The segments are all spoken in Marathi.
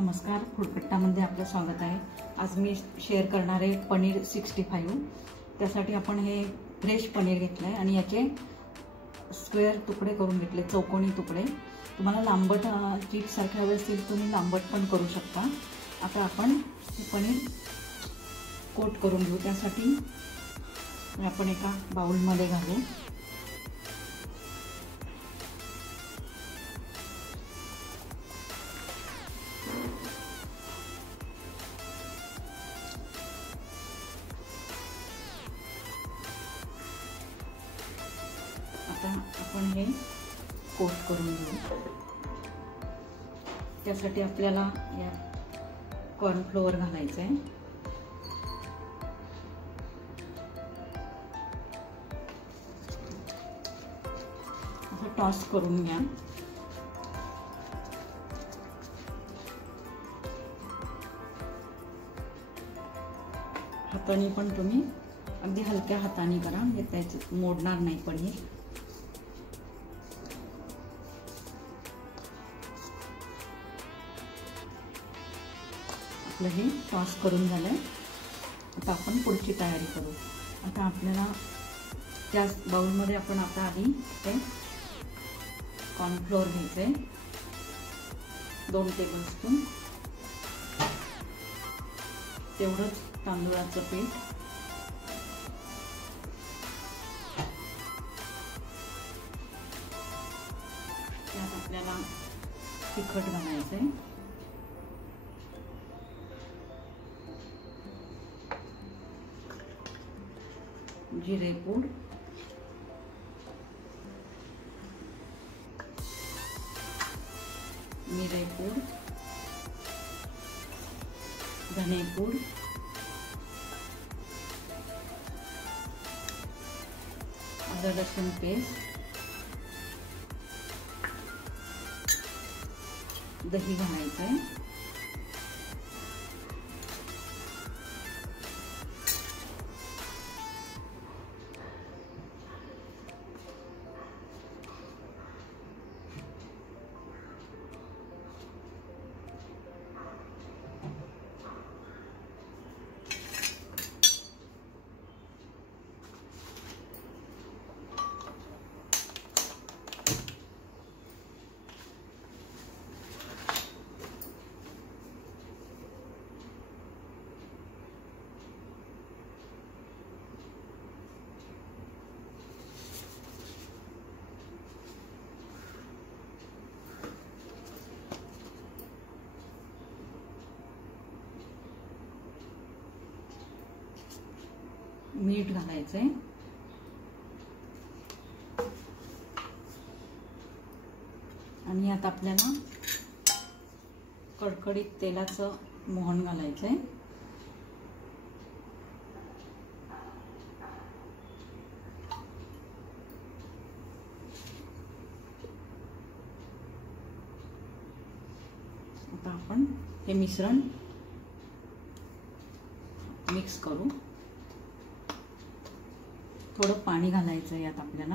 नमस्कार, फूडकट्टामध्ये आपलं स्वागत आहे। आज मी शेअर करणार आहे पनीर 65। त्यासाठी आपण हे फ्रेश पनीर घेतलं आहे आणि याचे स्क्वेअर तुकडे करून घेतले, चौकोनी तुकडे। तुम्हाला लांबट चिप्स सारखे हवे असतील तुम्ही लांबट पण करू शकता। आता आपण हे पनीर कोट करून घेऊ। त्यासाठी आपण एका बाउलमध्ये घालू। आता आपण हे कोट करून घेऊ। त्यासाठी आपल्याला या कॉर्नफ्लोअर घालायचं आहे। असं टॉस करून घ्या। हाताने पण तुम्ही अगदी हलक्या हाताने करा, हे त्याचे मोडणार नाही पनीर। हे टॉस करून झालंय। आता आपण पुढची तयारी करू। आता आपल्याला त्या बाउलमध्ये आपण आता आधी ते कॉर्नफ्लोअर घ्यायचे 2 टेबलस्पून, तेवढंच तांदूळाचं पीठ, त्यात आपल्याला तिखट घालायचंय, जिरे पूड, मिरे पूड, धने पूड, अदरक लहसुन पेस्ट, दही घालायचंय, मीठ घालायचंय, आणि आता आपल्याला कडकडीत तेलाचं मोहन घालायचंय। आता आपण हे मिश्रण मिक्स करू। थोडं पाणी घालायचं यात आपल्याला,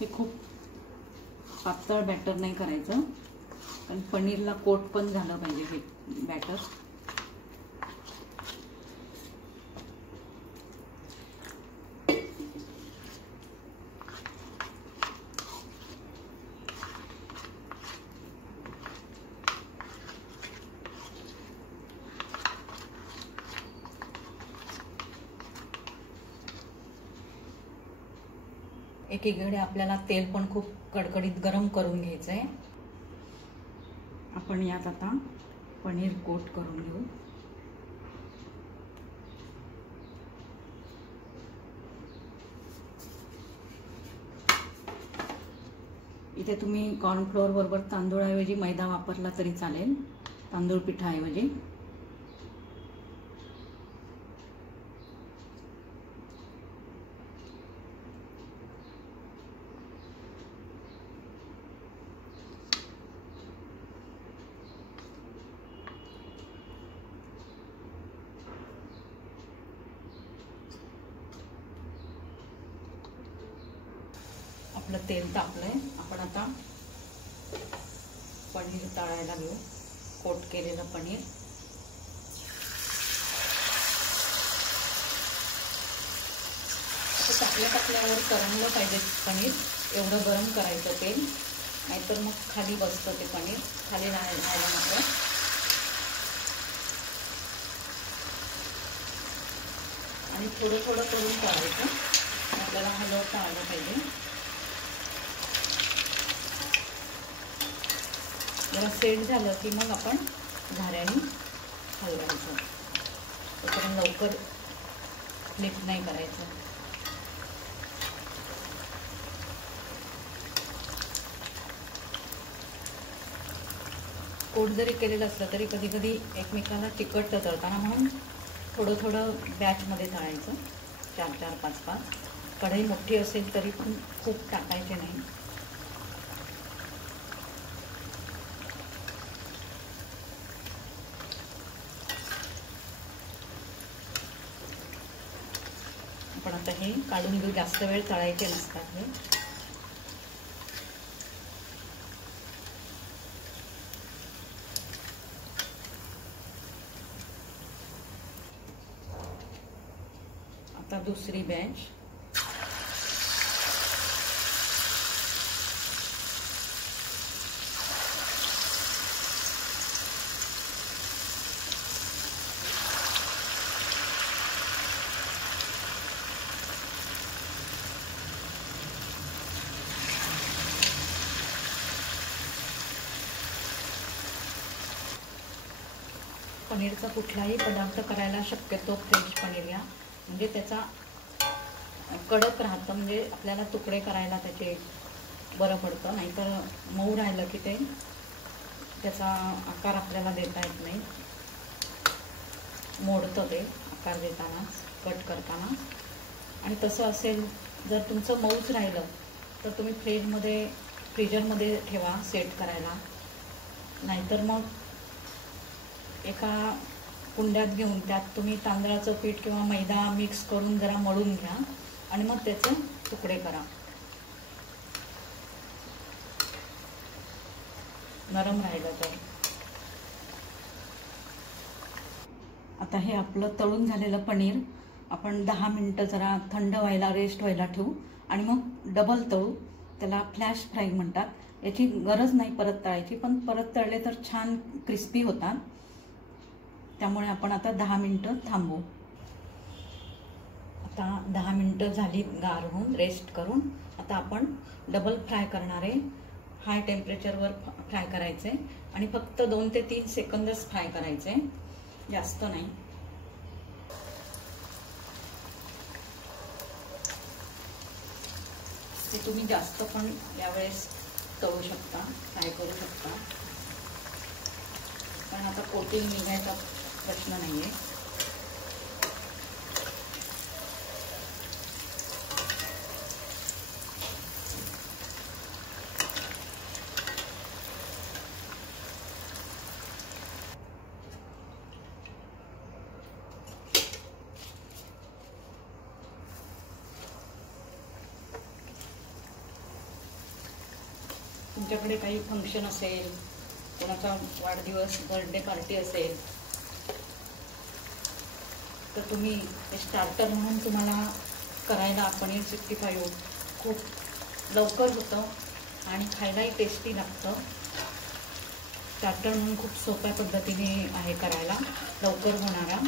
हे खूप पातळ बॅटर नाही करायचं, पण पनीरला कोट पण झालं पाहिजे हे बॅटर। एकीकडे आपल्याला तेल पण खूप कडकडीत गरम करून घ्यायचंय। आपण यात आता पनीर कोट करून घेऊ। इथे तुम्ही कॉर्नफ्लोअर बरोबर तांदूळाऐवजी मैदा वापरला तरी चालेल, तांदूळ पिठाऐवजी। आपलं तेल तापलंय. आपण आता पनीर तळायला घेऊ. कोट केलेलं पनीर. टाकल्यावर तरंगलं पाहिजे पनीर, एवढं गरम करायचं तेल, नाहीतर मग खाली बसतं ते पनीर, खाली राहायला नको. आणि थोडं थोडं करून तळायचं, आपल्याला हलवता आलं पाहिजे. जरा सेट झालं की मग आपण झाऱ्याने हलवायचं, तोपर्यंत लवकर फ्लिप नाही करायचं. कोट जरी केलेलं असलं तरी कधी कधी एकमेकाला चिकटतं तळताना, म्हणून थोडं थोडं बॅचमध्ये तळायचं. 4-4, 5-5. कढई मोठी असेल तरी पण खूप टाकायचे नाही. आपण आता हे काढून घेऊ. जास्त वेळ तळायचे नसतात हे. आता दुसरी बॅच. पनीरचा कुठलाही पदार्थ करायला शक्यतो फ्रेश पनीर घ्या, म्हणजे त्याचा कडक राहतं, म्हणजे आपल्याला तुकडे करायला त्याचे बरं पडतं. नाहीतर मऊ राहिलं की ते त्याचा आकार आपल्याला देता येत नाही, मोडतं ते आकार देताना, कट करताना. आणि तसं असेल जर तुमचं मऊच राहिलं तर तुम्ही फ्रीजरमध्ये ठेवा सेट करायला. नाहीतर मग एका कुंड्यात घेऊन त्यात तुम्ही तांदळाचं पीठ किंवा मैदा मिक्स करून जरा मळून घ्या आणि मग त्याचे तुकडे करा. नरम राहिलं तर. आता हे आपलं तळून झालेलं पनीर आपण 10 मिनिटं जरा थंड व्हायला, रेस्ट व्हायला ठेवू आणि मग डबल तळू. त्याला फ्लॅश फ्राय म्हणतात. याची गरज नाही परत तळायची, पण परत तळले तर छान क्रिस्पी होतात. त्यामुळे आपण आता 10 मिनिटं थांबू. आता 10 मिनिटं झाली गार होऊन, रेस्ट करून. आता आपण डबल फ्राय करणार आहे. हाय टेम्परेचरवर फ्राय करायचे आणि फक्त 2 ते 3 सेकंदच फ्राय करायचे, जास्त नाही. ते तुम्ही जास्त पण यावेळेस तळू शकता, फ्राय करू शकता, कारण आता कोटिंग निघायचा प्रश्न नाही आहे. तुमच्याकडे काही फंक्शन असेल, कोणाचा वाढदिवस, बर्थडे पार्टी असेल, तर तुम्ही स्टार्टर म्हणून तुम्हाला करायला पनीर 65 खूप लवकर होतं आणि खायलाही टेस्टी लागतं. स्टार्टर म्हणून खूप सोप्या पद्धतीने आहे करायला, लवकर होणारा.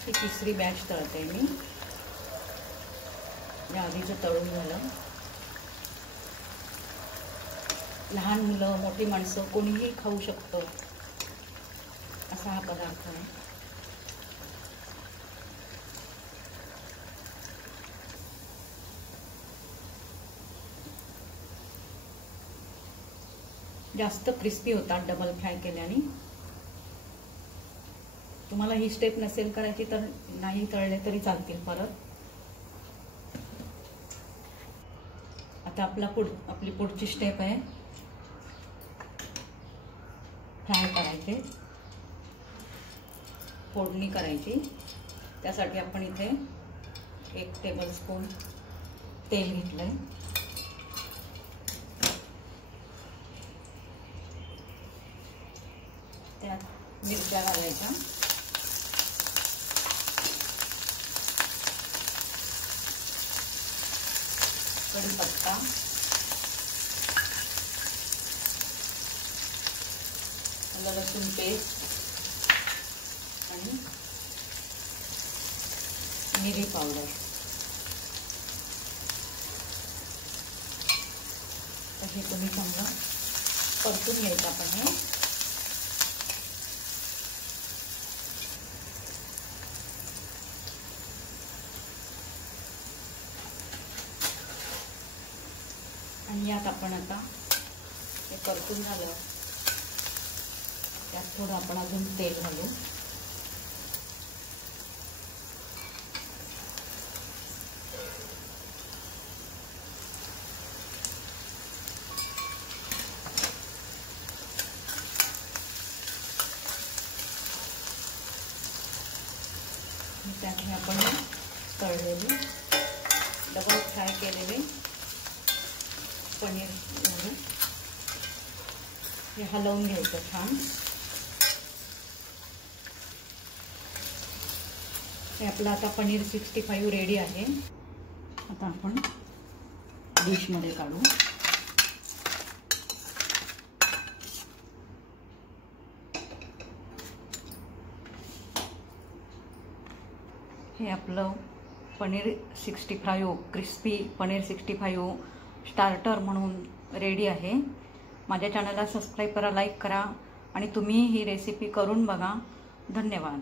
ही तिसरी बॅच तळते मी. या आधीचं तळून झालं. लहान मुलं, मोठी माणसं कोणीही खाऊ शकतं असा हा पदार्थ आहे. जास्त क्रिस्पी होतात डबल फ्राय केल्याने. तुम्हाला ही स्टेप नसेल करायची तर नाही तळले तरी चालतील परत. आता आपली पुढची स्टेप आहे फ्राय करायचे, फोडणी करायची। त्यासाठी आपण इथे 1 टेबलस्पून तेल घेतलंय। त्यात मिरच्या घालायच्या, कढीपत्ता, लसूण पेस्ट आणि मिरी पावडर। हे तुम्ही समजा परतून घ्यायचं आपण हे। आणि यात आपण आता हे परतून झालं, त्यात थोडं आपण अजून तेल घालू। त्यात हे आपण तळलेले डबल फ्राय केलेले पनीर घालू। हे हलवून घ्यायचं छान। हे आपलं आता पनीर 65 रेडी आहे। आता आपण डिशमध्ये काढू। हे आपलं पनीर 65 क्रिस्पी पनीर 65 स्टार्टर म्हणून रेडी आहे। माझ्या चॅनलला सबस्क्राईब करा, लाईक करा आणि तुम्ही ही रेसिपी करून बघा। धन्यवाद।